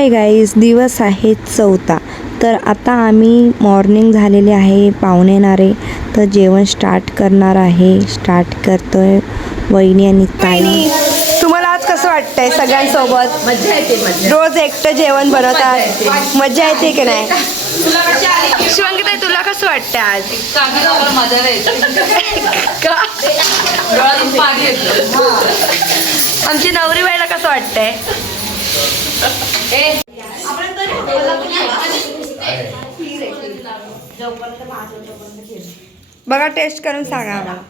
Hi guys, दिवस आहे 4था। तर आता आम्ही मॉर्निंग झालेले आहे, पाहुणे येणार आहे तर जेवण स्टार्ट करणार आहे। स्टार्ट करतोय वहिनी आणि ताई। तुम्हाला आज कसं वाटतंय सगळ्यांसोबत? मजा येते। रोज एकटं जेवण बनवतात, मजा येते की नाही? शिवांगीताई, तुला कसं वाटतं आज? मजा आमची नवरी बाईला कसं वाटतंय? बघा, टेस्ट करून सांगा आम्हाला।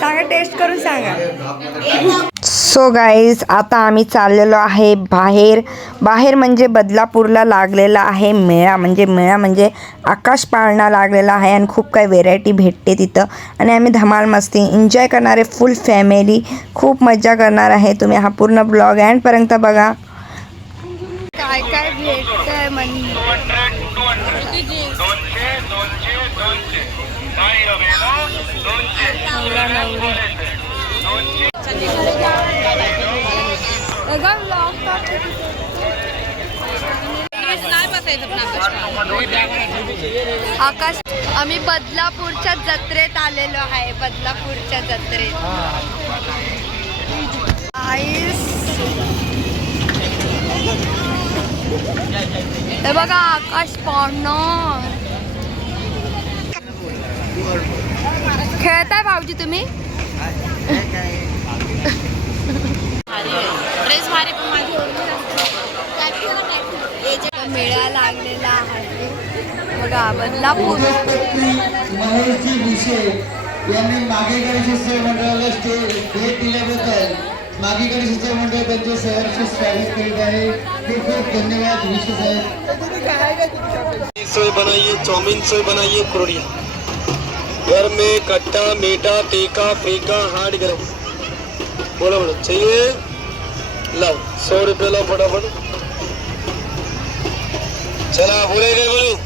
सांगा, टेस्ट करून सांगा। सो गाईज, आता आम्ही चाललेलो आहे बाहेर म्हणजे बदलापूरला लागलेला आहे मेळा। म्हणजे आकाश पाळणा लागलेला आहे आणि खूप काही व्हेरायटी भेटते तिथं आणि आम्ही धमाल मस्ती एन्जॉय करणार आहे। फुल फॅमिली खूप मजा करणार आहे। तुम्ही हा पूर्ण ब्लॉग एंडपर्यंत बघा। काय काय भेटतंय आकाश, आम्ही बदलापूरच्या जत्रेत आलेलो आहे। बदलापूरच्या जत्रेत हे बघा, आकाश पाळणा खेळताय भाऊजी तुम्ही? मेळा लागलेला आहे बघा बदलापूर। महेशजी विषय यांनी मागे गणेशोत्सव मंडळाला भेट दिल्याबद्दल मागे गणेशोत्सव मंडळ त्यांचे सहर्ष स्वागत करीत आहे। खूप खूप धन्यवाद विशेष साहेब। सोय बनाइए, चाउमीन सोय बनाइए, कुरड़िया घर में कट्टा मीठा तीखा फीका हार्ड गरम। बोलो बोलो चाहिए, लाओ 100 रुपये लाओ फटाफट। चला बोले गए बोलो।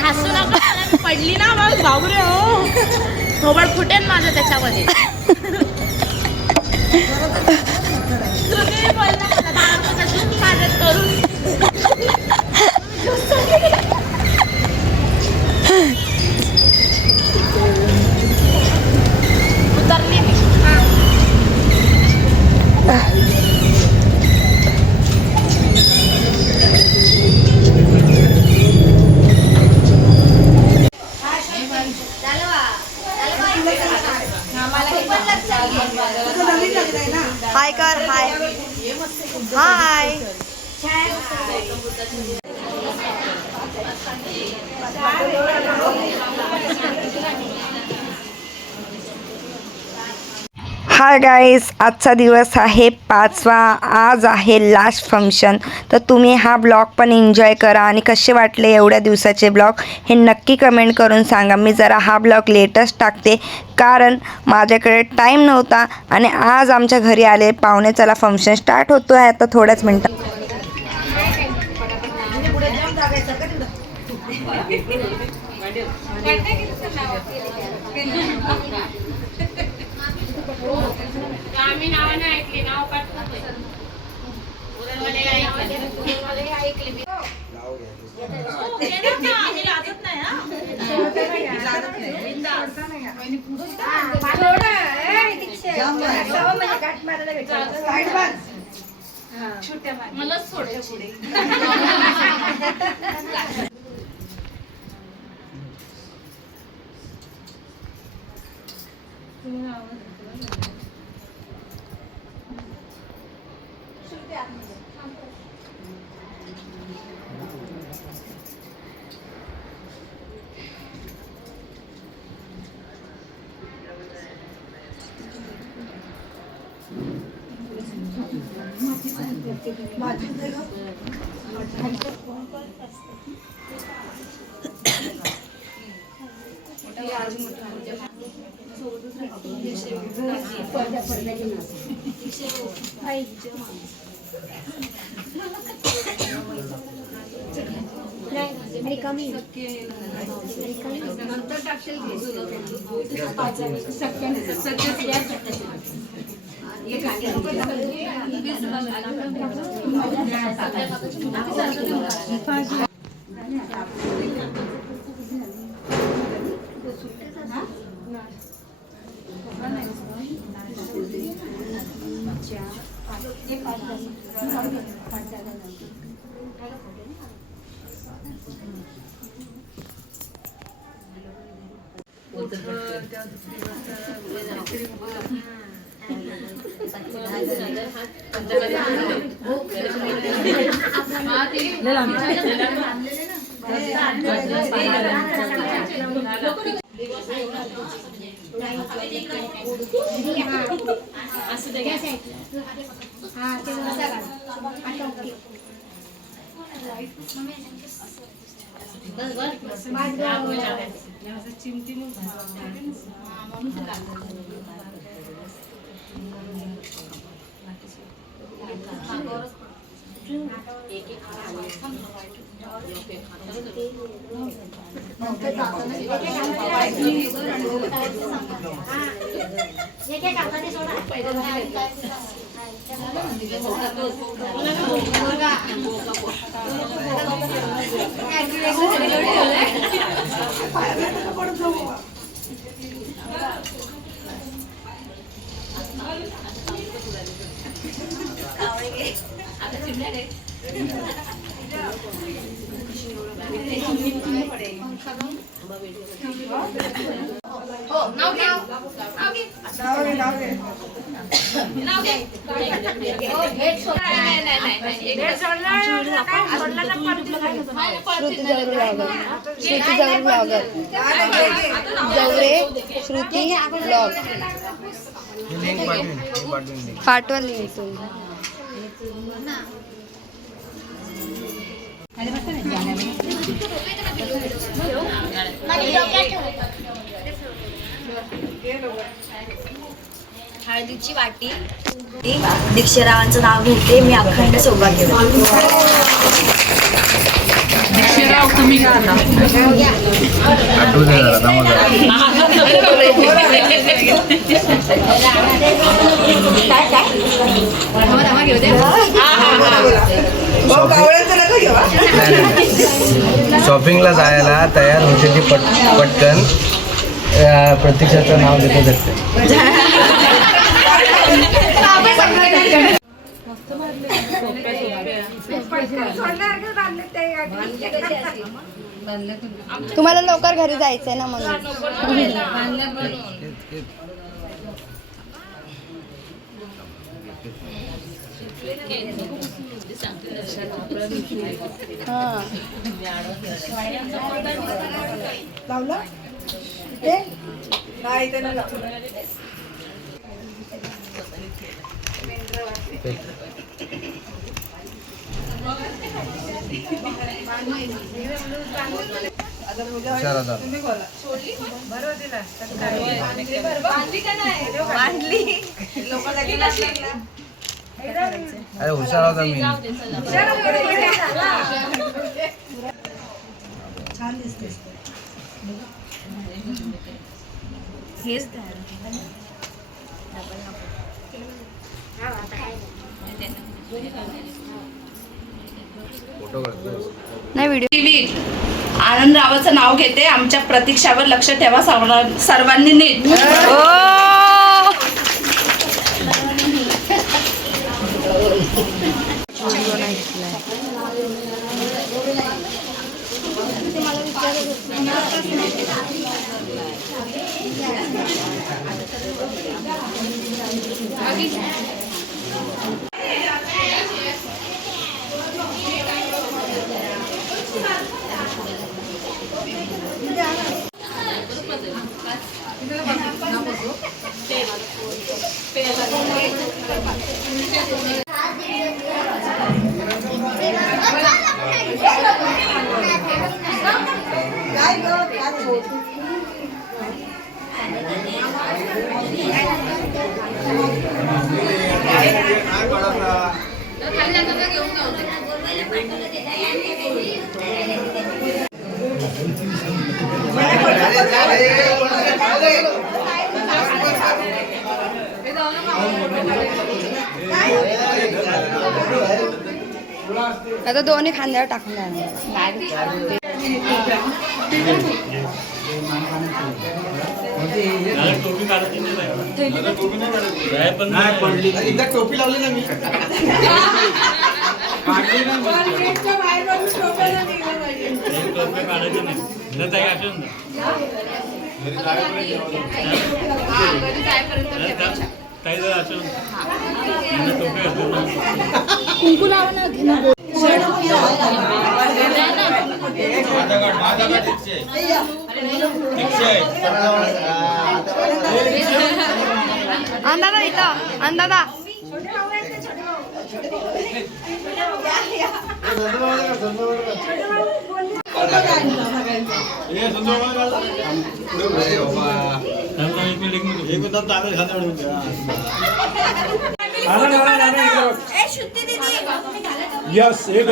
हसू नका, पडली ना मग बाबरे हो, थोबड फुटेल माझं त्याच्यामध्ये। तुम्ही बोलला मदत करून उतरली मी। हाय कर, हाय हाय। हाय गाईज, आजचा दिवस आहे 5वा। आज आहे लास्ट फंक्शन। तर तुम्ही हा ब्लॉग पण एन्जॉय करा आणि कसे वाटले एवढ्या दिवसाचे ब्लॉग हे नक्की कमेंट करून सांगा। मी जरा हा ब्लॉग लेटेस्ट टाकते कारण माझ्याकडे टाईम नव्हता आणि आज आमच्या घरी आले पाहुणे। चला, फंक्शन स्टार्ट होतो आहे आता थोड्याच मिनटात। आम्ही नावाने ऐकले, नाव काढतो मला सोडायची पुढे। श्रुती ब्लॉग पाठवा लिंक तुम्ही. हळदीची वाटी दीक्षरावांचं नाव घेते मी अखंड सौभाग्य. दीक्षितराव तुम्ही का आता? शॉपिंगला जायला तयार होते ती पटकन प्रतीक्षाचं नाव घेतच असते. तुम्हाला लवकर घरी जायचंय ना म्हणून. लावलं ते नाही त्याला अरे हुशार होता मी. छान दिसते. नाही व्हिडिओ. आनंदरावाचं नाव घेते. आमच्या प्रतीक्षावर लक्ष ठेवा सर्वांनी नीट. आता दोन्ही खांद्यावर टाकून द्या. टोपी लावली ना मी कुंकू लावा ना घे ना. अंदाजा इथं अंदाजा. यस एक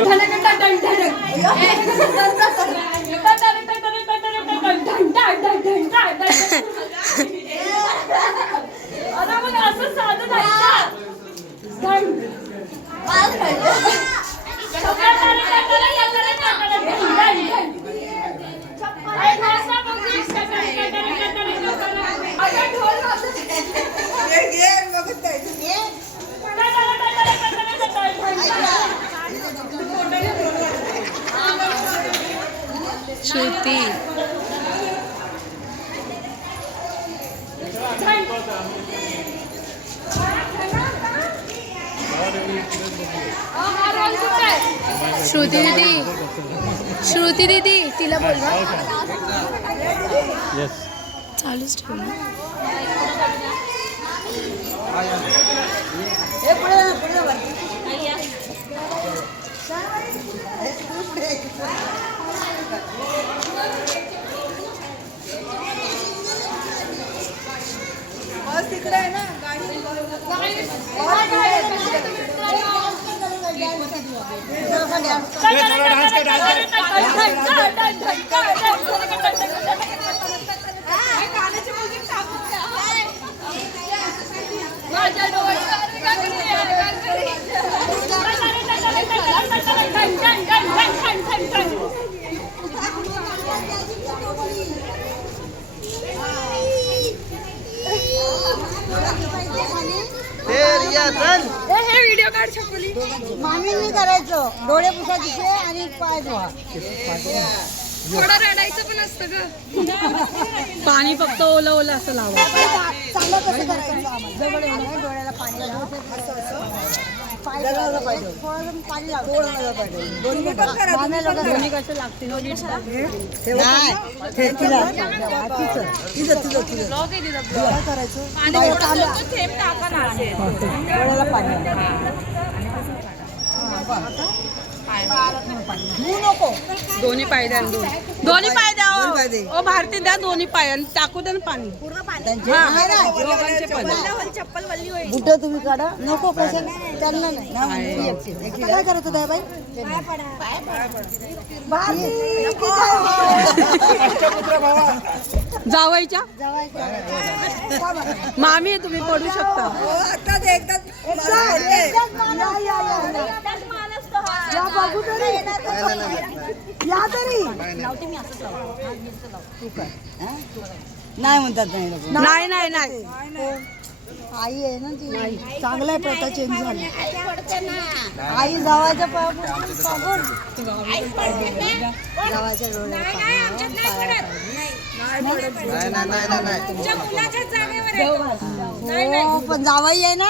श्रुती श्रुती दीदी, श्रुती दीदी तिला बोलवा. चालूच ठेव ना. हे व्हिडिओ काढ शकली. मामींनी करायचं डोळे पुसायचे आणि पाय धुवा. थोडं रडायचं पण असतं ग. पाणी फक्त ओलं ओलं असं लावा. चांगलं कसं करायचं आम्हाला जवळ येऊन डोळ्याला पाणी लावायचं. पाय धुवायला पाहिजे. थोडं पाणी लावायचं. दोन्ही कसं लागतील. थेंब टाका ना असे. डोळ्याला पाणी धुवू नको. दोन्ही पाय द्या. दोन्ही पाय द्या. ओ भारती द्या दोन्ही पाय आणि टाकू द्या ना पाणी. दोघांचे पण. बुट तुम्ही काढा नको पैसे त्यांना नाही. काय करायचं त्या बाई जावायच्या मामी आहे तुम्ही पडू शकता. बघू तरी या तरी नाही म्हणतात नाही नाही नाही. आई आहे ना ती चांगला आहे. प्रथा चेंज झाली. आई जावायच्या पायापासून जावायच्या डोळ्याला हो पण जावाई आहे ना.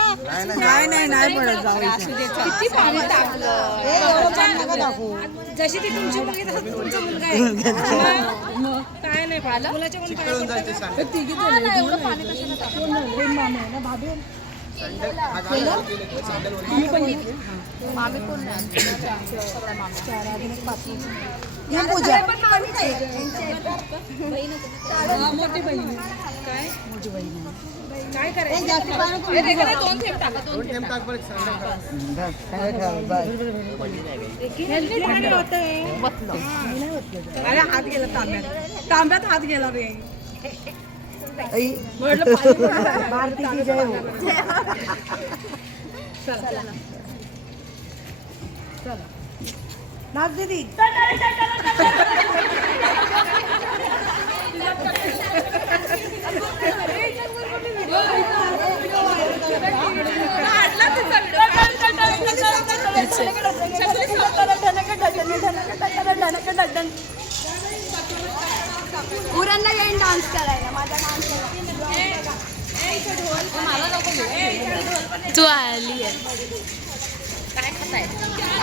नाही पडत किती पाणी टाकलं. जशी ती तुमची मुलगी तसं तुमचा मुलगा आहे. मग काय नाही पाहिलं मुलाच्या पण पाणी तिघी एवढं पाणी कशाला टाकलं. मामी कोण नाही. मोठी बहीण काय मोठी बहीण काय करायचं हे देखा ना, 2 थेंब टाका, 2 थेंब टाका. अरे हात गेला तांब्यात हात गेला रे. भारती की जय हो. नाच दीदी. पुरांना येईन डान्स करायला. माझा डान्स तू आली आहे. काय खाताय?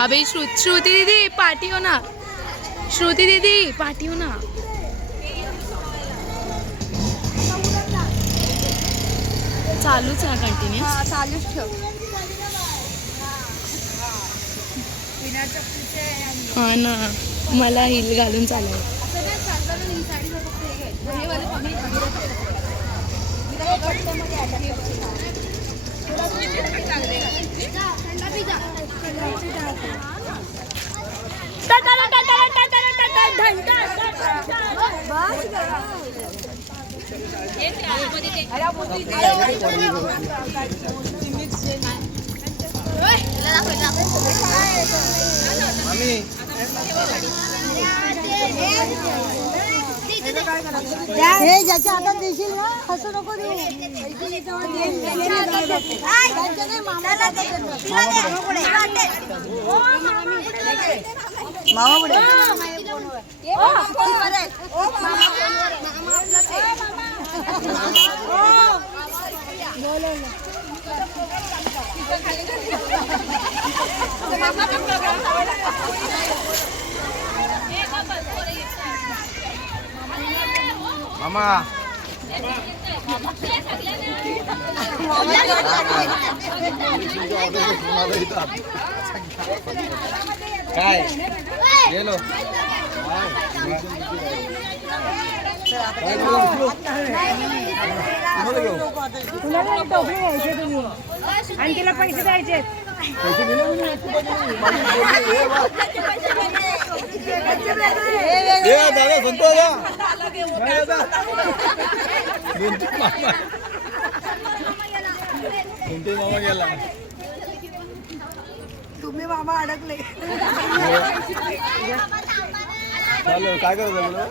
अबे श्रुती दीदी पार्टी हो ना. श्रुती दीदी पार्टी हो ना. चालूच आहे कंटिन्यू. चालूच ठेव. हा ना, मला हिल घालून चालू. हे ज्याच्या हातात देशील ना हसू नको देऊ. मामा पुढे. मामा काय गेलो आणि तिला पैसे द्यायचे. दादा म्हणतो मामा गेला. तुम्ही मामा अडकले. चालू काय करायचं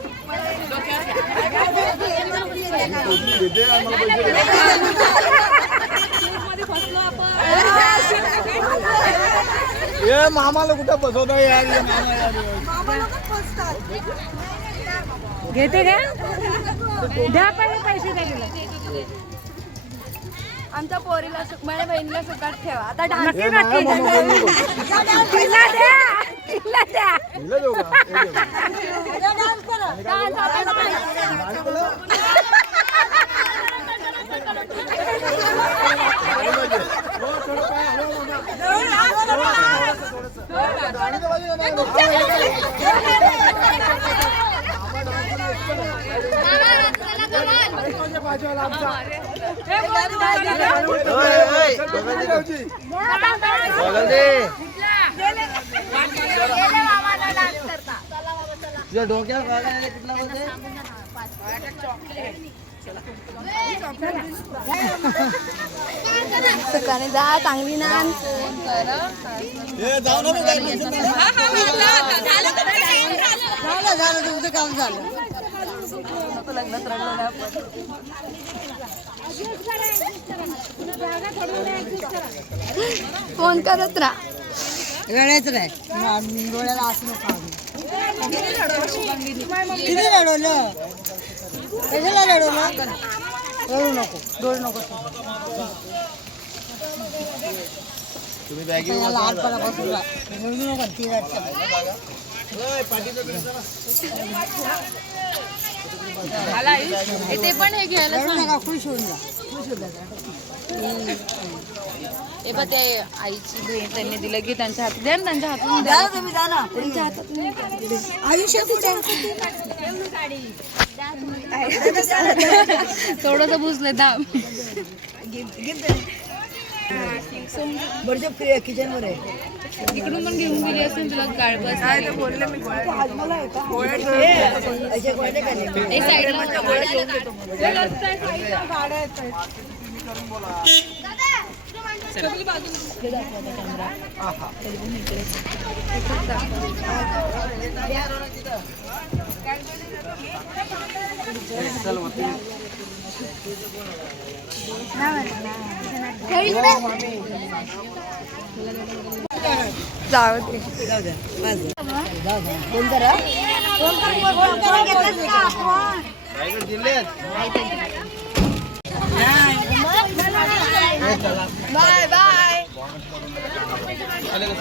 ये मामाला कुठं बसवतो यार. घेते का? द्या पैसे द्या तिला. आमच्या पोरीला माझ्या बहिणीला सुखात ठेवा. आता डान्स नक्की नक्की तिला द्या. हिला देऊ का? डोक्या सुखाने जा. चांगली ना झालं तुमचं काम झालं. फोन करत राहा. वेळेच नाही डोळ्याला असं नको. किती रडवलं कशाला रडवलं. रडू नको डोळ नको. तुम्ही बॅगी लहानपणापासून रडू नको. ती रडते. ते पण हे घ्यायला रडू नका. खुश होऊन जा. खुश होऊन जा. हे बघ ते आईची बहीण त्यांनी दिलं की त्यांच्या हातात द्या ना. त्यांच्या हातून द्या ना तुम्ही द्या ना. त्यांच्या हातातून आयुष्य तुझ्या थोडंसं बुजले दाम. किचन वर आहे इकडून पण घेऊन गेली असेल तुला गाळबस जाऊ दे. Bye bye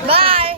bye